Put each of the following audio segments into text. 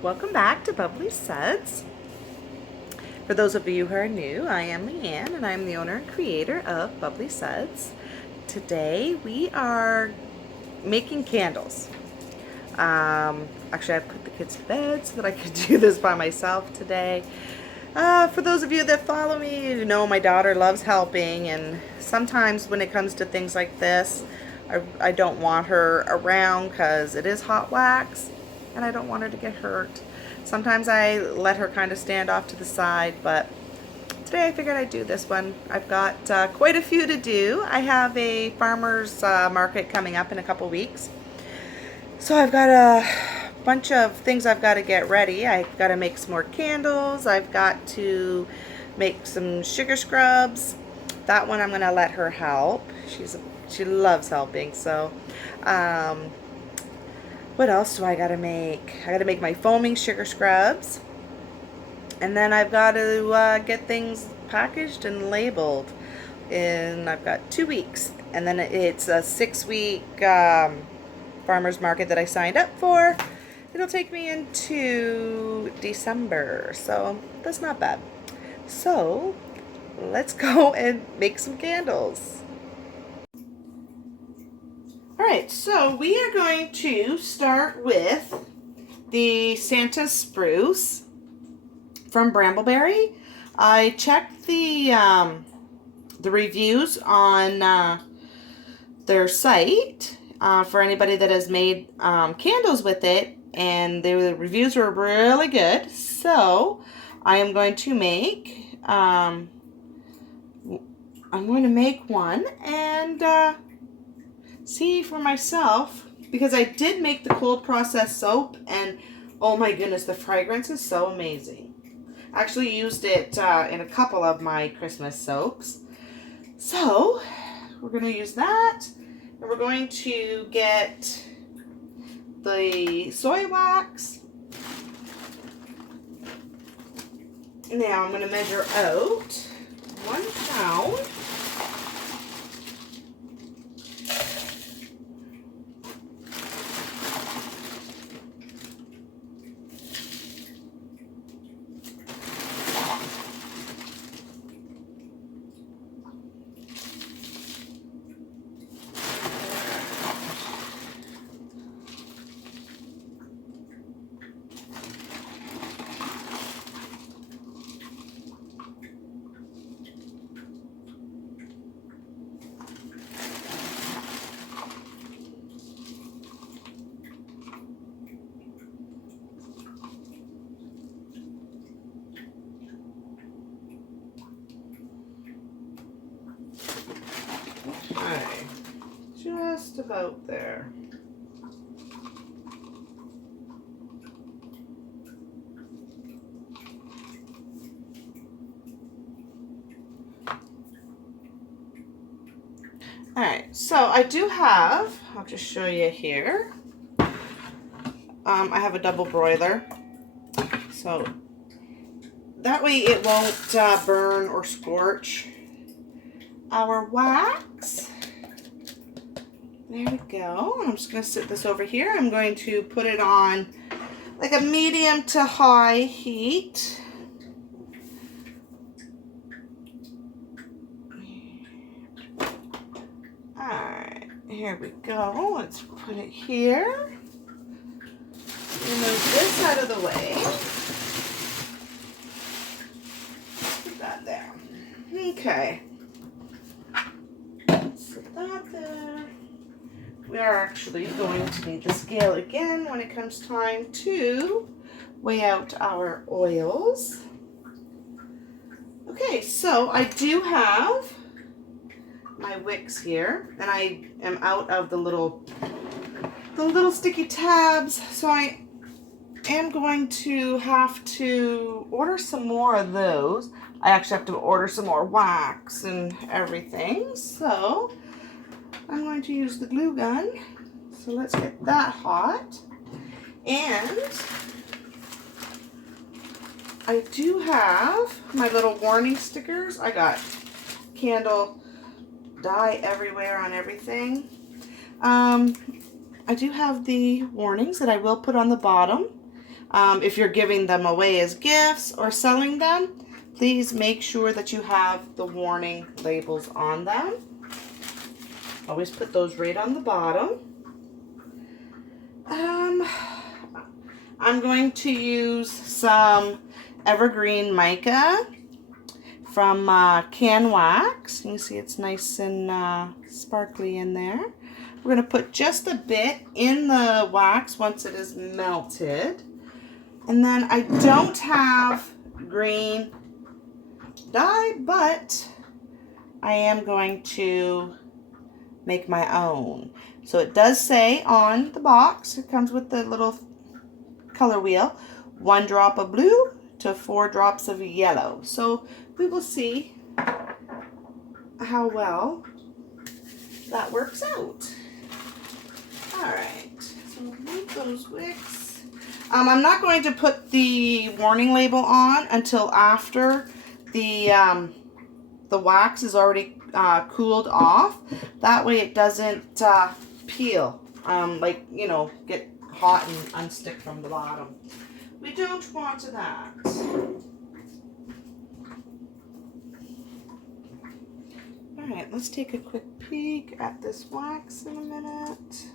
Welcome back to Bubbly Suds. For those of you who are new, I am LeeAnn and I'm the owner and creator of Bubbly Suds. Today we are making candles. Actually, I put the kids to bed so that I could do this by myself today. For those of you that follow me, you know my daughter loves helping, and sometimes when it comes to things like this, I don't want her around because it is hot wax and I don't want her to get hurt. Sometimes I let her kind of stand off to the side, but today I figured I'd do this one. I've got quite a few to do. I have a farmer's market coming up in a couple weeks. So I've got a bunch of things I've got to get ready. I've got to make some more candles. I've got to make some sugar scrubs. That one I'm going to let her help. She loves helping. So what else do I got to make? I got to make my foaming sugar scrubs. And then I've got to get things packaged and labeled. And I've got 2 weeks. And then it's a 6-week farmer's market that I signed up for. It'll take me into December, so that's not bad. So let's go and make some candles. Alright, so we are going to start with the Santa Spruce from Brambleberry. I checked the reviews on their site for anybody that has made candles with it, and the reviews were really good. So I am going to make one and see for myself, because I did make the cold process soap, and oh my goodness, the fragrance is so amazing. I actually used it in a couple of my Christmas soaps. So we're going to use that. And we're going to get the soy wax. Now I'm going to measure out 1 pound. Okay, just about there. Alright, so I do have, I'll just show you here, I have a double broiler, so that way it won't burn or scorch our wax. There we go. I'm just going to sit this over here. I'm going to put it on like a medium to high heat. Alright, here we go. Let's put it here. Move this out of the way. Put that there. Okay. Put that there. We are actually going to need the scale again when it comes time to weigh out our oils. Okay, so I do have my wicks here, and I am out of the little sticky tabs, so I am going to have to order some more of those. I actually have to order some more wax and everything, so I'm going to use the glue gun. So let's get that hot. And I do have my little warning stickers. I got candle dye everywhere on everything. I do have the warnings that I will put on the bottom. If you're giving them away as gifts or selling them, please make sure that you have the warning labels on them. Always put those right on the bottom. I'm going to use some evergreen mica from Can Wax. You can see it's nice and sparkly in there. We're going to put just a bit in the wax once it is melted. And then I don't have green dye, but I am going to make my own. So it does say on the box, it comes with the little color wheel, 1 drop of blue to 4 drops of yellow. So we will see how well that works out. All right, so remove those wicks. I'm not going to put the warning label on until after the wax is already cooled off. That way it doesn't peel, like, you know, get hot and unstick from the bottom. We don't want that. All right, let's take a quick peek at this wax in a minute.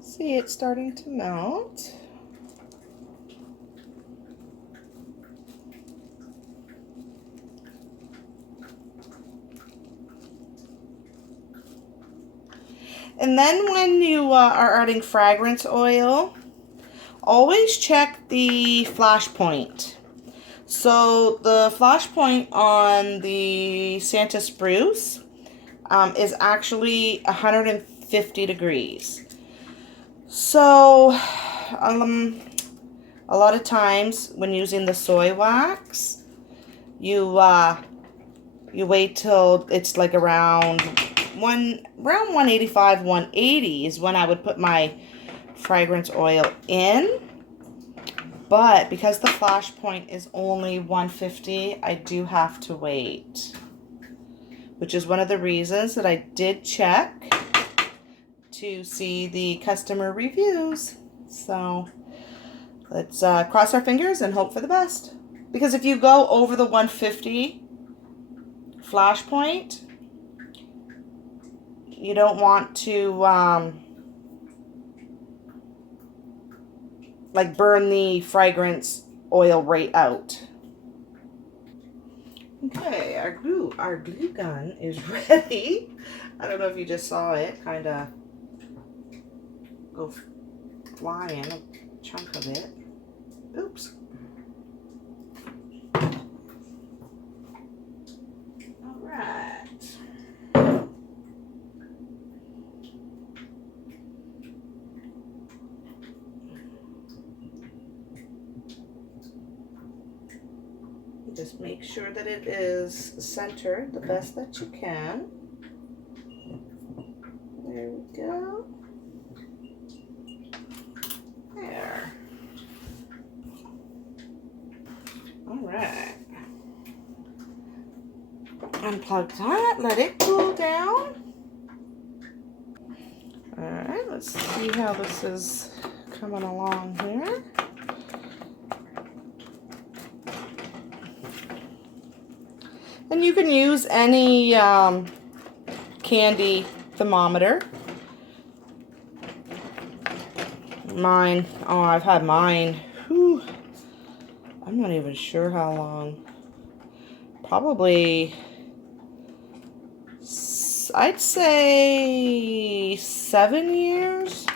See, it's starting to melt. And then when you are adding fragrance oil, always check the flash point. So the flash point on the Santa Spruce is actually 150 degrees. So a lot of times when using the soy wax, you wait till it's like around 185, 180 is when I would put my fragrance oil in. But because the flash point is only 150, I do have to wait. Which is one of the reasons that I did check to see the customer reviews. So let's cross our fingers and hope for the best. Because if you go over the 150 flash point, you don't want to like burn the fragrance oil right out. Okay, our glue gun is ready. I don't know if you just saw it kind of go flying, a chunk of it. Oops. All right. Just make sure that it is centered the best that you can. There we go. There. All right. Unplug that, let it cool down. All right, let's see how this is coming along here. And you can use any candy thermometer. Mine, oh, I've had mine, whew, I'm not even sure how long. Probably, I'd say 7 years.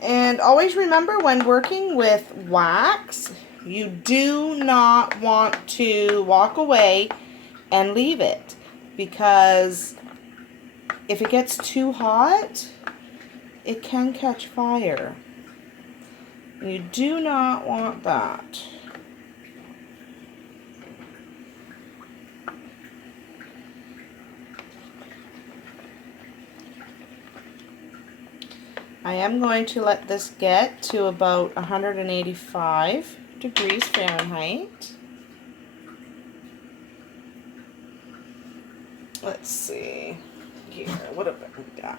And always remember, when working with wax, you do not want to walk away and leave it, because if it gets too hot, it can catch fire. You do not want that. I am going to let this get to about 185 degrees Fahrenheit. Let's see. here. What have we got?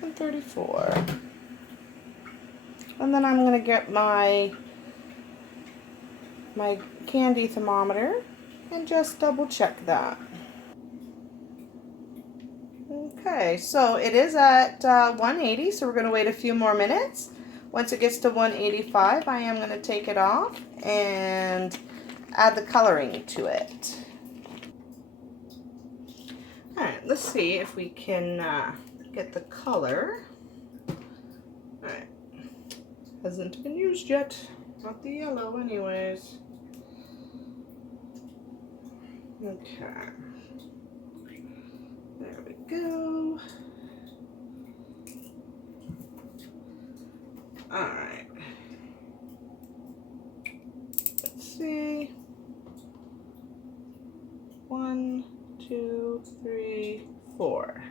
134. And then I'm going to get my candy thermometer and just double check that. Okay, so it is at 180, so we're going to wait a few more minutes. Once it gets to 185, I am going to take it off and add the coloring to it. Alright, let's see if we can get the color. Alright, hasn't been used yet. Not the yellow anyways. Okay. There we go. Alright. Let's see. 1, 2, 3, 4.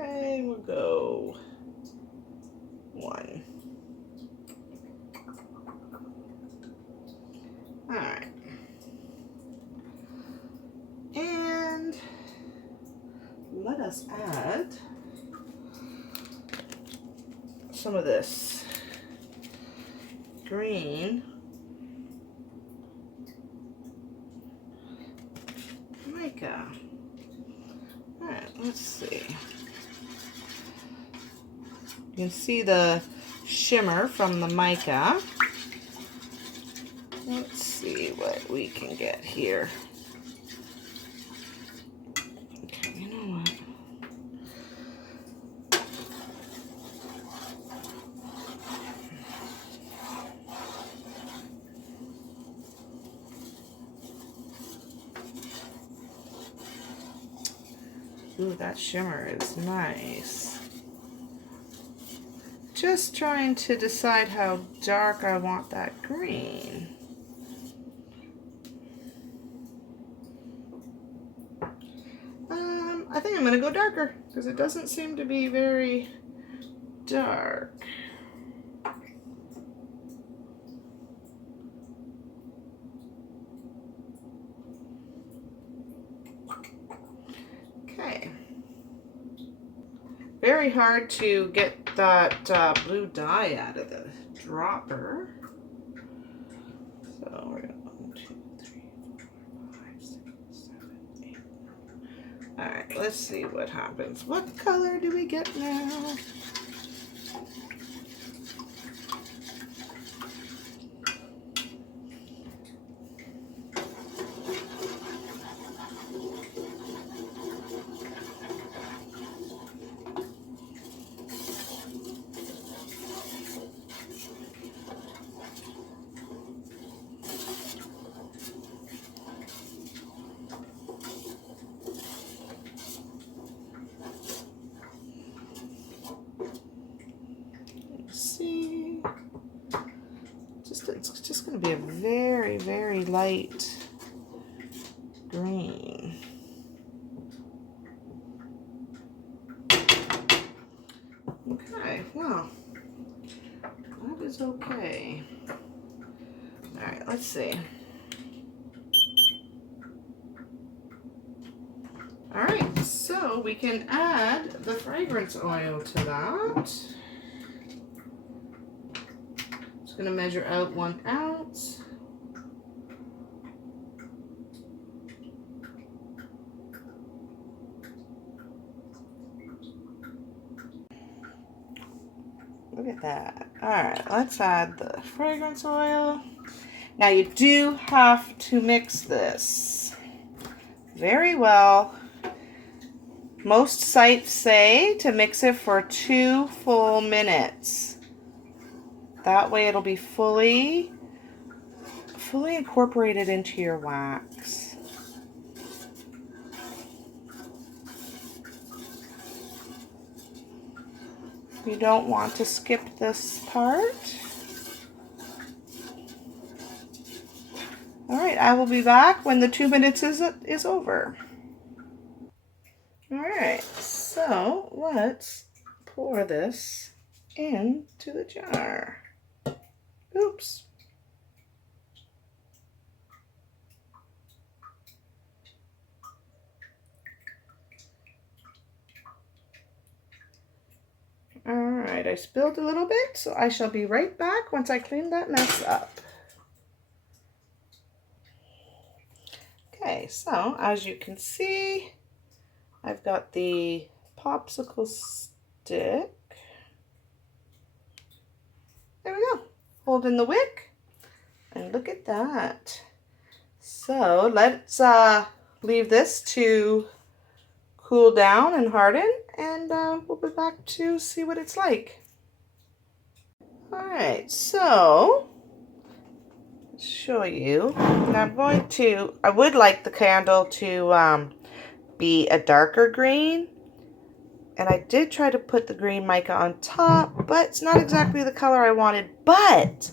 Okay, we'll go 1. Alright. And let us add some of this green mica. Alright, let's see. You can see the shimmer from the mica. Let's see what we can get here. Okay, you know what? Ooh, that shimmer is nice. Just trying to decide how dark I want that green. I think I'm going to go darker because it doesn't seem to be very dark. Okay. Very hard to get that blue dye out of the dropper. So we're going to 1, 2, 3, 4, 5, 6, 7, 8. Alright, let's see what happens. What color do we get now? See, it's just going to be a very, very light green. Okay, well, that is okay. All right, let's see. All right, so we can add the fragrance oil to that. Going to measure out 1 ounce. Look at that. All right, let's add the fragrance oil. Now you do have to mix this very well. Most sites say to mix it for 2 full minutes. That way it'll be fully incorporated into your wax. You don't want to skip this part. right, I will be back when the 2 minutes is over. All right, so let's pour this into the jar. Oops. All right, I spilled a little bit, so I shall be right back once I clean that mess up. Okay, so as you can see, I've got the popsicle stick. There we go, holding the wick, and look at that. So let's leave this to cool down and harden, and we'll be back to see what it's like. All right, so let's show you. Now I would like the candle to be a darker green, and I did try to put the green mica on top, but it's not exactly the color I wanted. But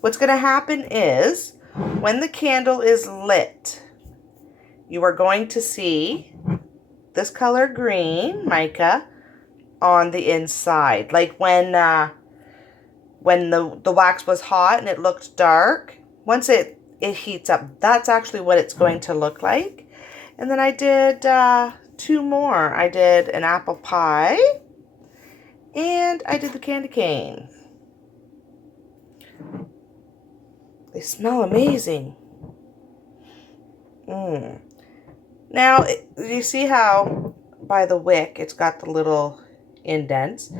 what's going to happen is when the candle is lit, you are going to see this color green mica on the inside. Like when the wax was hot and it looked dark, once it heats up, that's actually what it's going to look like. And then I did 2 more. I did an apple pie and I did the candy cane. They smell amazing. Now, you see how by the wick it's got the little indents?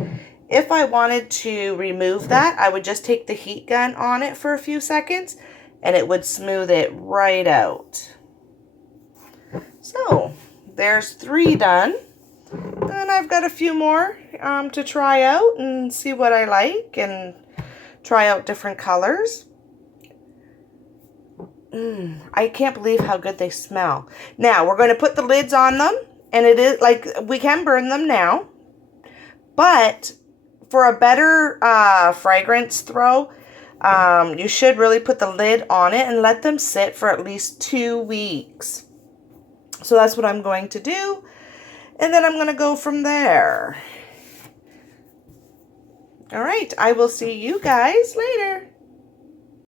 If I wanted to remove that, I would just take the heat gun on it for a few seconds and it would smooth it right out. So, there's 3 done. And I've got a few more to try out and see what I like and try out different colors. I can't believe how good they smell. Now, we're going to put the lids on them, and it is like we can burn them now, but for a better fragrance throw, you should really put the lid on it and let them sit for at least 2 weeks. So that's what I'm going to do, and then I'm going to go from there. All right, I will see you guys later.